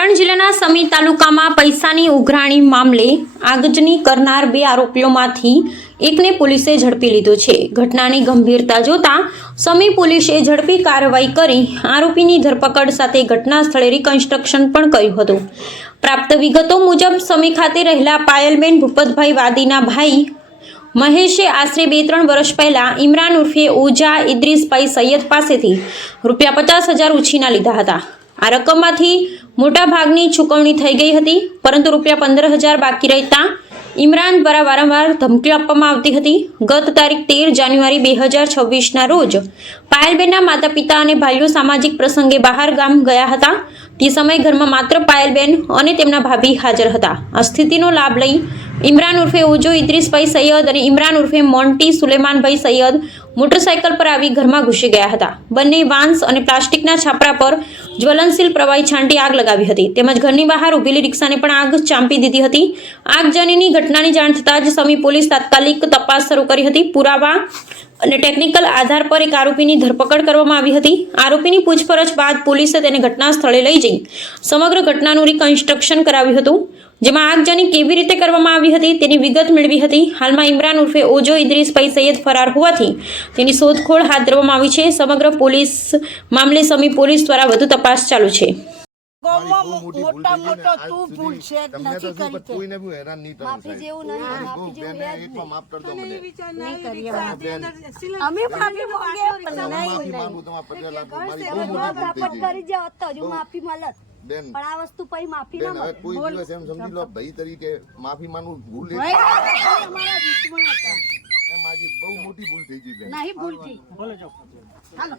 પાટણ જિલ્લાના સમી તાલુકામાં પૈસાની ઉઘરાણી મામલે આગજની કરનાર 2 આરોપીઓમાંથી એકને પોલીસે ઝડપી લીધો છે। ઘટનાની ગંભીરતા જોતા સમી પોલીસે ઝડપી કાર્યવાહી કરી આરોપીની ધરપકડ સાથે ઘટના સ્થળે રિકન્સ્ટ્રક્શન પણ કર્યું હતું। પ્રાપ્ત વિગતો મુજબ સમી ખાતે રહેલા પાયલબેન ભૂપતભાઈ વાદીના ભાઈ મહેશે આશરે 2-3 વર્ષ પહેલા ઇમરાન ઉર્ફે ઓજા ઇદ્રીસભાઈ સૈયદ પાસેથી ₹50,000 ઉછીના લીધા હતા। આ રકમમાંથી મોટા ભાગની ચૂકવણી થઈ ગઈ હતી, પરંતુ ₹15,000 બાકી રહેતા ઇમરાન દ્વારા વારંવાર ધમકીઓ આપવામાં આવતી હતી। ગત તારીખ 13 જાન્યુઆરી 2026ના રોજ પાયલબેનના માતા પિતા અને ભાઈઓ સામાજિક પ્રસંગે બહાર ગામ ગયા હતા। તે સમયે ઘરમાં માત્ર પાયલબેન અને તેમના ભાભી હાજર હતા। આ સ્થિતિનો લાભ લઈ ઇમરાન ઉર્ફે ઓજો ઇદ્રીસભાઈ સૈયદ અને ઇમરાન ઉર્ફે મોન્ટી સુલેમાનભાઈ સૈયદ મોટરસાઇકલ પર આવી ઘરમાં ઘૂસી ગયા હતા। બંને વાંસ અને પ્લાસ્ટિકના છાપરા પર જ્વલનશીલ પ્રવાહી છાંટી આગ લગાવી હતી, તેમજ ઘરની બહાર ઊભેલી રિક્ષાને પણ આગ ચાંપી દીધી હતી। આગજનીની ઘટનાની જાણ થતાં જ સમી પોલીસ તાત્કાલિક તપાસ શરૂ કરી હતી। પુરાવા અને ટેકનિકલ આધાર પર એક આરોપીની ધરપકડ કરવામાં આવી હતી। આરોપીની પૂછપરછ બાદ પોલીસે તેને ઘટના સ્થળે લઈ જઈ સમગ્ર ઘટનાનું રિકન્સ્ટ્રક્શન કરાવ્યું હતું, જેમાં આગજની કેવી રીતે કરવામાં આવી હતી તેની વિગત મેળવી હતી। હાલમાં ઇમરાન ઉર્ફે ઓજો ઇદ્રીસભાઈ સૈયદ ફરાર હોવાથી તેની શોધખોળ હાથ ધરવામાં આવી છે। સમગ્ર પોલીસ મામલે સમી પોલીસ દ્વારા વધુ તપાસ ચાલુ છે। મોટા મોટો તું ભૂલ છે નથી કરી કોઈને બી હેરાન નહીં થવું માફી જેવું નહીં માફી જેવું એકમાં માફ કરજો મને નહીં કરીએ અમે માફી માંગે પણ નહીં માંગુ તમારા પટેલ મારી બહુ મોટી ભૂલ કરી જાવ તો હજુ માફી મળત બેન, પણ આ વસ્તુ પછી માફી ના મળે। કોઈ દિવસ એમ સમજી લો ભાઈ તરીકે માફી માંગવું ભૂલ નહીં, અમારા દુશ્મન હતા, એ મારી બહુ મોટી ભૂલ થઈ ગઈ બેન, નહીં ભૂલ થઈ, બોલો જો હાલો।